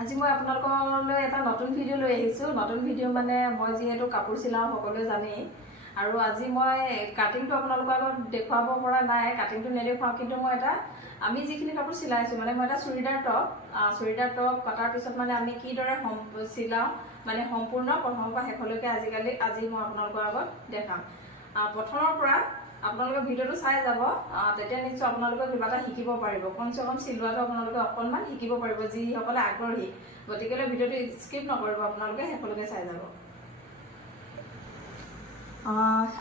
আজি মই আপোনালোকলৈ এটা নতুন ভিডিঅ' লৈ আহিছোঁ। নতুন ভিডিঅ' মানে মই যিহেতু কাপোৰ চিলাওঁ সকলোৱে জানেই, আৰু আজি মই কাটিংটো আপোনালোকৰ আগত দেখুৱাব পৰা নাই, কাটিংটো নেদেখুৱাওঁ, কিন্তু মই আমি যিখিনি কাপোৰ চিলাইছোঁ মানে মই এটা চুৰিদাৰ টপ কটাৰ পিছত মানে আমি কিদৰে চিলাওঁ মানে সম্পূৰ্ণ প্ৰথমৰ পৰা শেষলৈকে আজি মই আপোনালোকৰ আগত দেখাম। প্ৰথমৰ পৰা আপোনালোকে ভিডিঅ'টো চাই যাব, তেতিয়া নিশ্চয় আপোনালোকে কিবা এটা শিকিব পাৰিব। কমচে কম চিলোৱাটো আপোনালোকে অকণমান শিকিব পাৰিব যিসকলে আগ্ৰহী। গতিকে ভিডিঅ'টো স্কিপ নকৰিব, আপোনালোকে শেষলৈকে চাই যাব।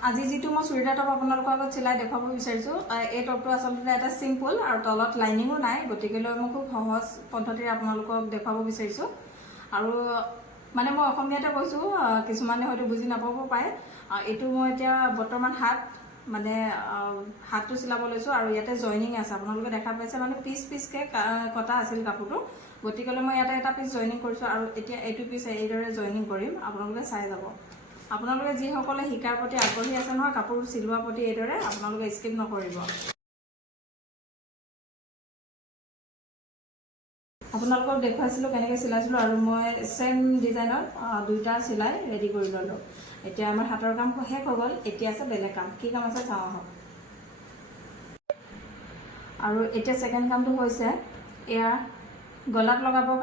আজি যিটো মই চুৰিদাৰ টপ আপোনালোকৰ আগত চিলাই দেখুৱাব বিচাৰিছোঁ, এই টপটো আচলতে এটা চিম্পুল আৰু তলত লাইনিঙো নাই। গতিকে মই খুব সহজ পদ্ধতিৰে আপোনালোকক দেখুৱাব বিচাৰিছোঁ। আৰু মানে মই অসমীয়াতে কৈছোঁ, কিছুমানে হয়তো বুজি নাপাব পাৰে। এইটো মই এতিয়া বৰ্তমান হাতটো চিলাব লৈছোঁ, আৰু ইয়াতে জইনিং আছে। আপোনালোকে দেখা পাইছে মানে পিচকৈ কটা আছিল কাপোৰটো। গতিকে মই ইয়াতে এটা পিচ জইনিং কৰিছোঁ, আৰু এতিয়া এইটো পিচ এইদৰে জইনিং কৰিম। আপোনালোকে চাই যাব। আপোনালোকে যিসকলে শিকাৰ প্ৰতি আগ্ৰহী আছে নহয়, কাপোৰ চিলোৱাৰ প্ৰতি, এইদৰে আপোনালোকে স্কিপ নকৰিব। আপোনালোকক দেখুৱাইছিলোঁ কেনেকৈ চিলাইছিলোঁ, আৰু মই ছেম ডিজাইনত দুইটা চিলাই ৰেডি কৰি ল'লোঁ। এতিয়া আমাৰ হাতৰ কাম শেষ হৈ গ'ল, এতিয়া আছে বেলেগ কাম। কি কাম আছে চাওঁ আহক। আৰু এতিয়া ছেকেণ্ড কামটো হৈছে এয়া গলাত লগাবৰ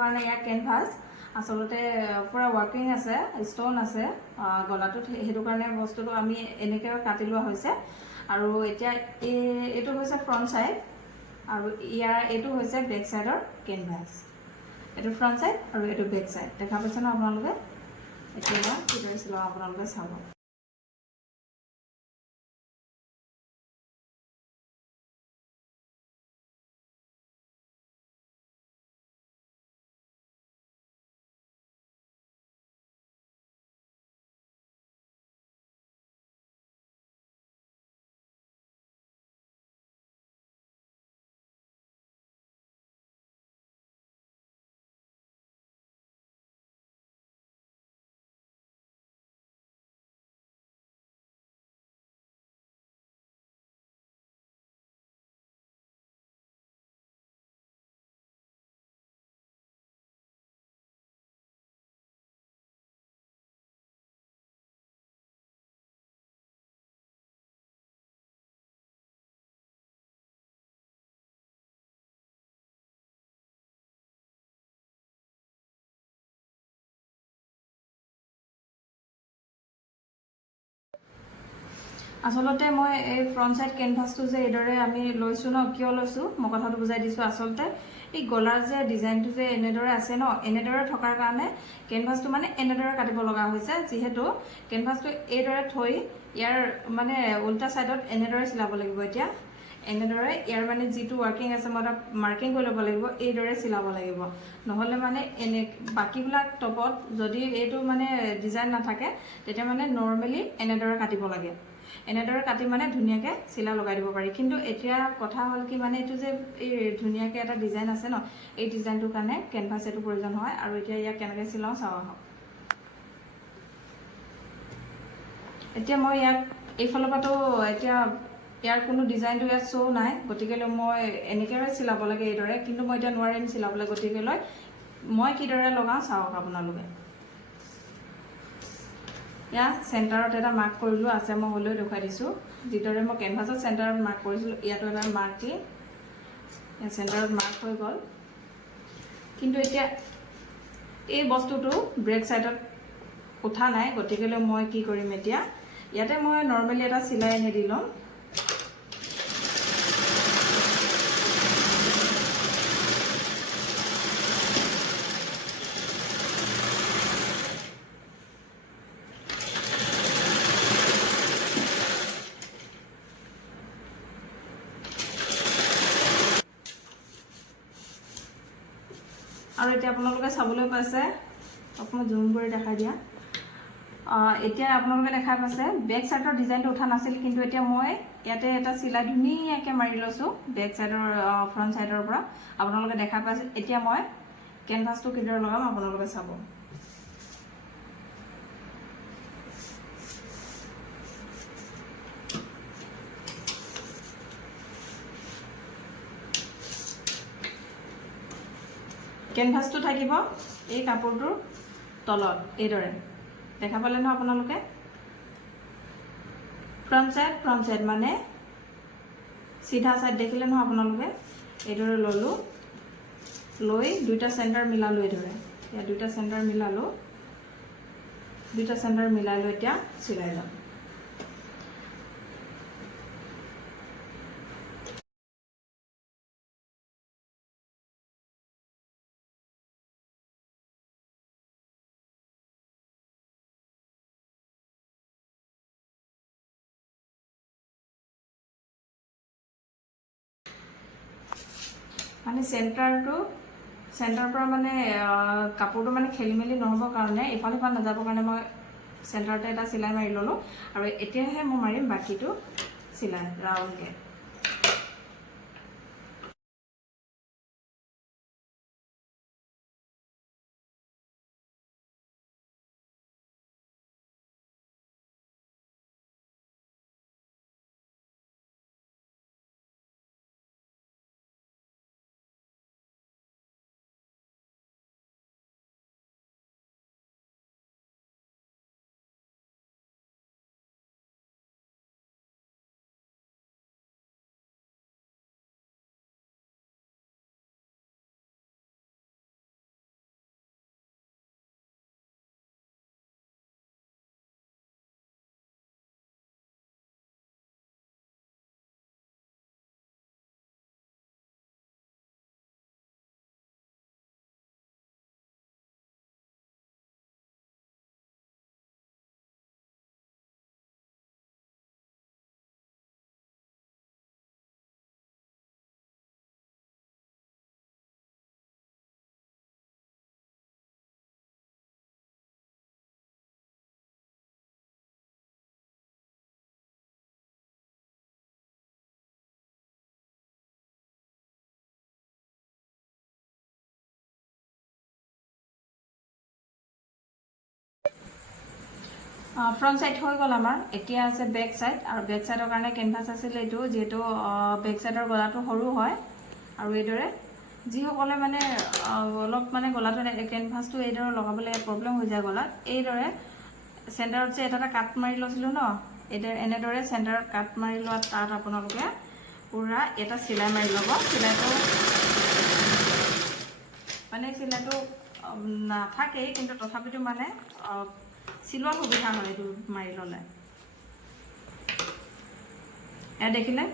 কাৰণে এয়া কেনভাছ। আচলতে পূৰা ৱাৰ্কিং আছে, ষ্ট'ন আছে গলাটোত, সেইটো কাৰণে বস্তুটো আমি এনেকৈ কাটি লোৱা হৈছে। আৰু এতিয়া এইটো হৈছে ফ্ৰণ্ট ছাইড, আৰু এইটো হৈছে বেক ছাইডৰ কেনভাছ। এইটো ফ্ৰণ্ট ছাইড আৰু এইটো বেক ছাইড। দেখা পাইছে ন আপোনালোকে? এতিয়া কিদৰে চিলাওঁ আপোনালোকে চাব। আচলতে মই এই ফ্ৰণ্ট ছাইড কেনভাছটো যে এইদৰে আমি লৈছোঁ ন, কিয় লৈছোঁ মই কথাটো বুজাই দিছোঁ। আচলতে এই গলাৰ যে ডিজাইনটো যে এনেদৰে আছে ন, এনেদৰে থকাৰ কাৰণে কেনভাছটো মানে এনেদৰে কাটিব লগা হৈছে। যিহেতু কেনভাছটো এইদৰে থৈ ইয়াৰ মানে উল্টা ছাইডত এনেদৰে চিলাব লাগিব। এতিয়া এনেদৰে ইয়াৰ মানে যিটো ৱাৰ্কিং আছে, মই এটা মাৰ্কিং কৰি ল'ব লাগিব, এইদৰে চিলাব লাগিব। নহ'লে মানে বাকীবিলাক টপত যদি এইটো মানে ডিজাইন নাথাকে, তেতিয়া মানে নৰ্মেলি এনেদৰে কাটিব লাগে। এনেদৰে কাটি মানে ধুনীয়াকৈ চিলা লগাই দিব পাৰি। কিন্তু এতিয়া কথা হ'ল কি, মানে এইটো যে এই ধুনীয়াকৈ এটা ডিজাইন আছে ন, এই ডিজাইনটোৰ কাৰণে কেনভাছ এইটো প্ৰয়োজন হয়। আৰু এতিয়া ইয়াক কেনেকৈ চিলাওঁ চাওঁ আহক। এতিয়া মই ইয়াক এইফালৰ পৰাতো এতিয়া ইয়াৰ কোনো ডিজাইনটো ইয়াত শ্ব' নাই। গতিকে মই এনেকৈ চিলাব লাগে এইদৰে, কিন্তু মই এতিয়া নোৱাৰিম চিলাবলৈ। গতিকে মই কিদৰে লগাওঁ চাওক আপোনালোকে। ইয়াত চেণ্টাৰত এটা মাৰ্ক কৰিলোঁ, আছে মই হ'লেও দেখুৱাই দিছোঁ। যিদৰে মই কেনভাছত চেণ্টাৰত মাৰ্ক কৰিছিলোঁ, ইয়াতো এটা মাৰ্ক দি ইয়াত চেণ্টাৰত মাৰ্ক হৈ গ'ল। কিন্তু এতিয়া এই বস্তুটো ব্ৰেক ছাইডত উঠা নাই। গতিকে মই কি কৰিম, এতিয়া ইয়াতে মই নৰ্মেলি এটা চিলাই আনি দি ল'ম। আৰু এতিয়া আপোনালোকে চাবলৈ পাইছে, অকণমান জুম কৰি দেখাই দিয়া। এতিয়া আপোনালোকে দেখা পাইছে বেক ছাইডৰ ডিজাইনটো উঠা নাছিল, কিন্তু এতিয়া মই ইয়াতে এটা চিলাই ধুনীয়াকৈ মাৰি লৈছোঁ বেক ছাইডৰ ফ্ৰণ্ট ছাইডৰ পৰা। আপোনালোকে দেখা পাইছে। এতিয়া মই কেনভাছটো কিদৰে লগাম আপোনালোকে চাব। কেনভাছটো থাকিব এই কাপোৰটোৰ তলত এইদৰে দেখা পালে নহয় আপোনালোকে ফ্ৰণ্ট সাইড মানে চিধা সাইড দেখিলে নহয় আপোনালোকে এইদৰে ললো লৈ দুইটা সেন্টাৰ মিলালো এইদৰে এতিয়া দুইটা সেন্টাৰ মিলালো দুইটা সেন্টাৰ মিলাই লৈ এতিয়া চিলাই যাম মানে চেণ্টাৰৰ পৰা মানে কাপোৰটো মানে খেলি মেলি নহ'বৰ কাৰণে ইফাল সিফাল নাযাবৰ কাৰণে মই চেণ্টাৰতে এটা চিলাই মাৰি ল'লোঁ আৰু এতিয়াহে মই মাৰিম বাকীটো চিলাই ৰাউণ্ডকৈ ফ্ৰণ্ট সাইড হৈ গ'ল আমাৰ এতিয়া আছে বেক সাইড আৰু বেক সাইডৰ কাৰণে কেনভাছ আছিল এইটো যিহেতু বেক সাইডৰ গলাটো সৰু হয় আৰু এইদৰে যিসকলে মানে অলপ মানে গলাটো কেনভাছটো এইদৰে লগাবলৈ প্ৰব্লেম হৈ যায় গলাত এইদৰে চেণ্টাৰত যে এটা কাট মাৰি লৈছিলোঁ ন এনেদৰে চেণ্টাৰত কাট মাৰি লোৱা তাত আপোনালোকে পুৰা এটা চিলাই মাৰি ল'ব চিলাইটো নাথাকেই কিন্তু তথাপিতো মানে চিলোৱা সুবিধা হয় এইটো মাৰি ল'লে এয়া দেখিলে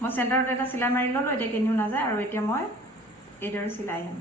মই চেণ্টাৰত এটা চিলাই মাৰি ল'লোঁ এতিয়া কেনিও নাযায় আৰু এতিয়া মই এইদৰে চিলাই আহিম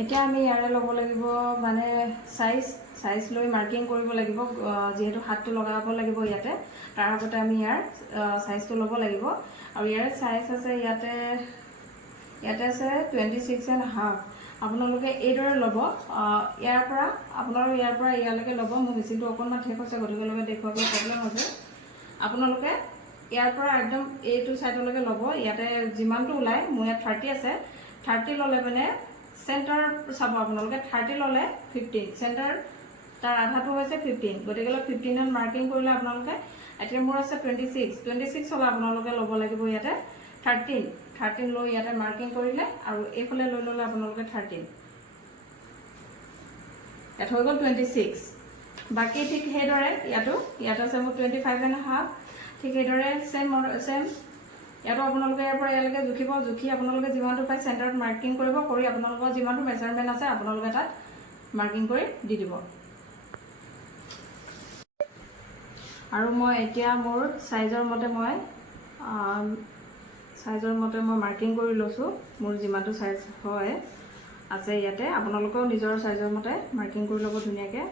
এতিয়া আমি ইয়াৰে ল'ব লাগিব মানে সাইজ লৈ মাৰ্কিং কৰিব লাগিব যেহেতু হাতটো লগাব লাগিব ইয়াতে তাৰ আগতে আমি ইয়াৰ সাইজটো ল'ব লাগিব আৰু ইয়াৰ সাইজ আছে ইয়াতে আছে 26.5 আপোনালোকে এইদৰে ল'ব ইয়াৰ পৰা আপোনালোকে ইয়াৰ পৰা ইয়ালৈকে ল'ব মোৰ মেচিনটো অকণমান ঠেক হৈছে গতিকে লগে দেখুৱাব প্ৰব্লেম হৈছে আপোনালোকে ইয়াৰ পৰা একদম এইটো সাইডলৈকে ল'ব ইয়াতে যিমানটো ওলাই মোৰ ইয়াত 30 আছে 30 ল'লে মানে সেন্টাৰ চাব আপোনালোকে 30 ল'লে 15 সেন্টাৰ তাৰ আধাটো হৈছে 15 গতিকে 15ত মাৰ্কিং কৰিলে আপোনালোকে এতিয়া মোৰ আছে 26 হ'লে আপোনালোকে ল'ব লাগিব ইয়াতে 13 লৈ ইয়াতে মাৰ্কিং কৰিলে আৰু এইফালে লৈ ল'লে আপোনালোকে 13 ইয়াত হৈ গ'ল 26 বাকি ঠিক সেইদৰে ইয়াত আছে মোৰ 25.5 ঠিক সেইদৰে সেম ইয়াতো আপোনালোকে ইয়াৰ পৰা ইয়ালৈকে জুখি আপোনালোকে যিমানটো পাই সেন্টাৰত মাৰ্কিং কৰিব কৰি আপোনালোকৰ যিমানটো মেজাৰমেন্ট আছে আপোনালোকে তাত মাৰ্কিং কৰি দি দিব আৰু মই এতিয়া মোৰ সাইজৰ মতে মই মাৰ্কিং কৰি লৈছো মোৰ যিমানটো সাইজ হয় আছে ইয়াতে আপোনালোকেও নিজৰ সাইজৰ মতে মাৰ্কিং কৰি ল'ব ধুনীয়াকৈ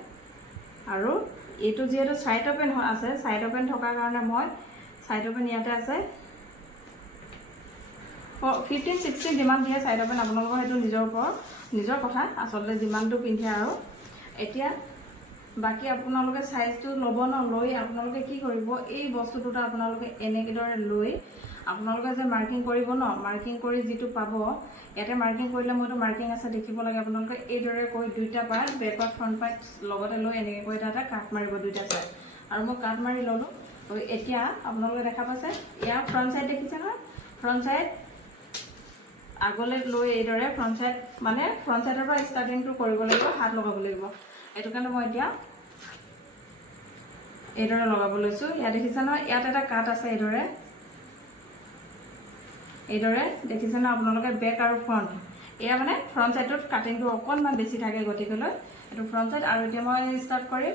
আৰু এইটো যেহেতু সাইড ওপেন আছে সাইড ওপেন থকাৰ কাৰণে মই সাইড ওপেন ইয়াতে আছে 15-16 যিমান দিয়ে সাইড ওপেন আপোনালোকৰ সেইটো নিজৰ কথা আচলতে যিমানটো পিন্ধে আৰু এতিয়া বাকি আপোনালোকে সাইজটো ল'ব ন লৈ আপোনালোকে কি কৰিব এই বস্তুটোটা আপোনালোকে এনেকেদৰে লৈ আপোনালোকে যে মাৰ্কিং কৰিব ন মাৰ্কিং কৰি যেটো পাব ইয়াতে মাৰ্কিং কৰিলে মইতো মাৰ্কিং আছে দেখিব লাগে আপোনালোকে এইদৰে কৈ দুইটা part back part front part লগতে লৈ এনেকৈ কৈ এটা কাট মাৰিব দুইটা সাইড আৰু মই কাট মাৰি ললো এতিয়া আপোনালোকে দেখা পাইছে ইয়াৰ ফ্ৰন্ট সাইড দেখিছে না ফ্ৰন্ট সাইড আগলে লৈ এইদৰে ফ্ৰন্ট সাইড মানে ফ্ৰন্ট সাইডৰ পৰা ষ্টাৰ্টিংটো কৰিব লাগিব হাত লগাব লাগিব এটো কাৰণে মই এতিয়া এইদৰে লগাব লৈছো ইয়াত দেখিছে ন ইয়াত এটা কাট আছে এইদৰে দেখিছে না আপোনালোকে বেক আৰু ফ্ৰন্ট এয়া মানে ফ্ৰন্ট সাইডত কাটিংটো অকনমান বেছি থাকে গতিকেলৈ এটো ফ্ৰন্ট সাইড আৰু এতিয়া মই ষ্টাৰ্ট কৰিম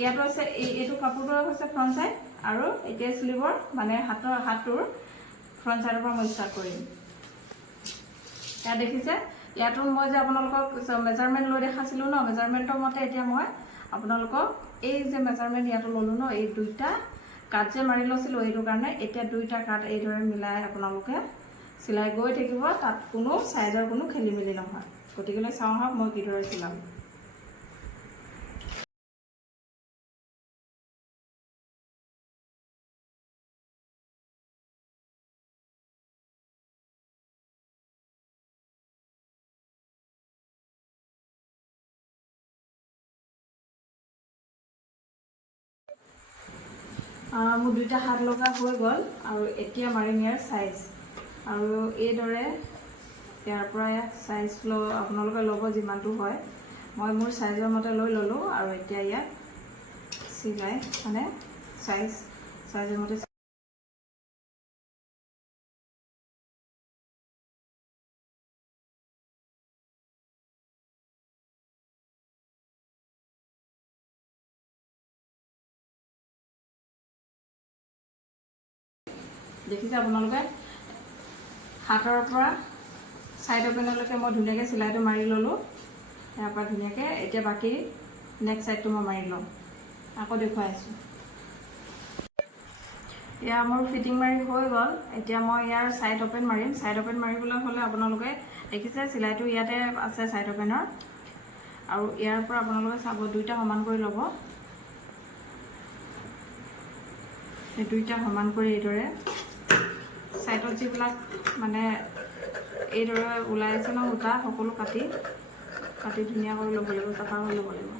ইয়াতো আছে এইটো কাপোৰটো হৈছে ফ্ৰন্ট সাইড আৰু এতিয়া স্লিভৰ মানে হাতটোৰ ফ্ৰন্ট সাইডৰ পৰা মই ষ্টাৰ্ট কৰিম ইয়াত দেখিছে ইয়াতো মই যে আপোনালোকক মেজাৰমেন্ট লৈ দেখাছিলো ন মেজাৰমেন্টৰ মতে এতিয়া মই আপোনালোকক এই যে মেজাৰমেন্ট ইয়াতো ললো ন এই দুইটা কাট যে মাৰি লৈছিলো এইটো কাৰণে এতিয়া দুইটা কাট এইদৰে মিলাই আপোনালোকে সিলাই গৈ থাকিব তাত কোনো সাইজৰ কোনো খেলিমেলি নহয় গতিকে চাওঁ হওক মই কিদৰে সিলাম মোৰ দুইটা হাত লগা হৈ গ'ল আৰু এতিয়া মাৰিম ইয়াৰ সাইজ আৰু এইদৰে ইয়াৰ পৰা সাইজ আপোনালোকে ল'ব যিমানটো হয় মই মোৰ সাইজৰ মতে লৈ ল'লো আৰু এতিয়া ইয়াত সিলাই মানে সাইজৰ মতে দেখিছে আপোনালোকে হাতৰ পৰা সাইড ওপেনলৈকে মই ধুনীয়াকৈ সিলাইটো মাৰি ল'লো ইয়াৰ পৰা ধুনীয়াকৈ এতিয়া বাকি নেক্সট সাইডটো মই মাৰি ল'ম আকৌ দেখুৱাই আছো ইয়া মোৰ ফিটিং মাৰি হৈ গ'ল এতিয়া মই ইয়াৰ সাইড ওপেন মাৰিম সাইড ওপেন মাৰিবলৈ হ'লে আপোনালোকে দেখিছে সিলাইটো ইয়াতে আছে সাইড ওপেনৰ আৰু ইয়াৰ পৰা আপোনালোকে চাব দুইটা সমান কৰি ল'ব এই দুইটা সমান কৰি এইদৰে সাইডত যিবিলাক মানে এইদৰে ওলাই আছে ন সূতা সকলো কাটি ধুনীয়া কৰি ল'ব লাগিব চাফা কৰি ল'ব লাগিব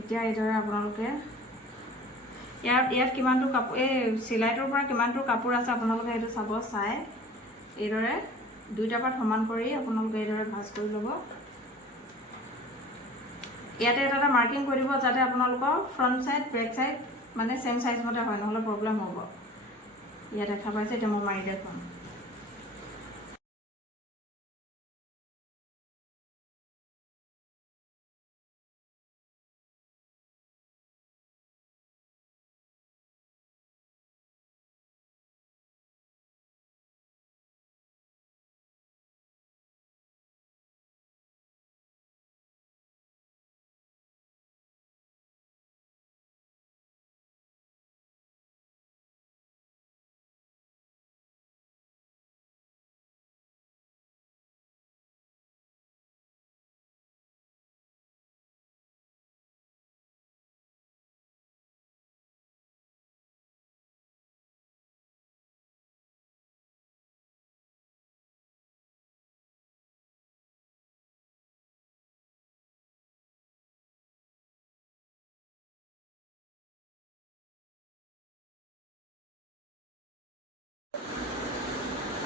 এতিয়া এইদৰে আপোনালোকে ইয়াত কিমানটো কাপোৰ এই সিলাইটোৰ পৰা কিমানটো কাপোৰ আছে আপোনালোকে এইটো চাব চাই এইদৰে দুইটা পাৰ্ট সমান কৰি আপোনালোকে এইদৰে ভাঁজ কৰি ল'ব ইয়াতে এটা মাৰ্কিং কৰি দিব যাতে আপোনালোকৰ ফ্ৰন্ট সাইড বেক সাইড মানে সেম সাইজ মতে হয় নহলে প্ৰব্লেম হ'ব ইয়াত দেখা পাইছে এতিয়া মই মাৰি দেখুৱাম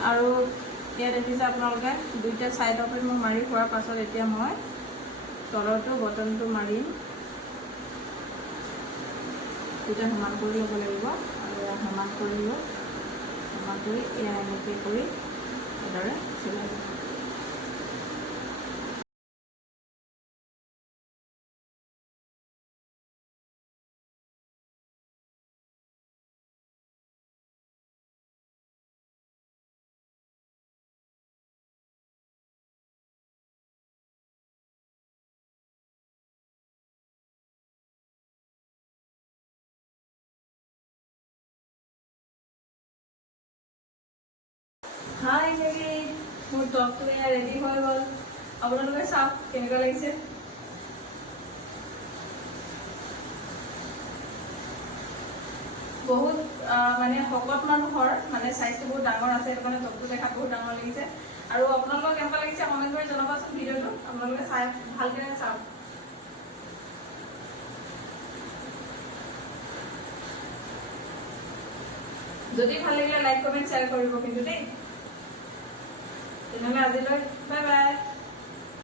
আৰু ইয়াত দেখিছে আপোনালোকে দুইটা ছাইডৰ পৰা মই মাৰি হোৱাৰ পাছত এতিয়া মই তলৰটো বটনটো মাৰিম। দুটা সমান কৰি ল'ব লাগিব আৰু এয়া সমান কৰি লৈ সমান কৰি এয়া এনেকৈ কৰি এইদৰে চিলাই দিব। হাই বেবি, মোৰ টপটো এয়া ৰেডি হৈ গ'ল। আপোনালোকে চাওক কেনেকুৱা লাগিছে। বহুত মানে শকত মানুহৰ মানে চাইজটো বহুত ডাঙৰ আছে, সেইটো কাৰণে টপটো দেখাত বহুত ডাঙৰ লাগিছে। আৰু আপোনালোকক কেনেকুৱা লাগিছে কমেণ্ট কৰি জনাবচোন ভিডিঅ'টো। আপোনালোকে চাই ভালকৈ চাওক। যদি ভাল লাগিলে লাইক কমেণ্ট শ্বেয়াৰ কৰিব কিন্তু দেই। তেনেহ'লে আজিলৈ বাই বাই।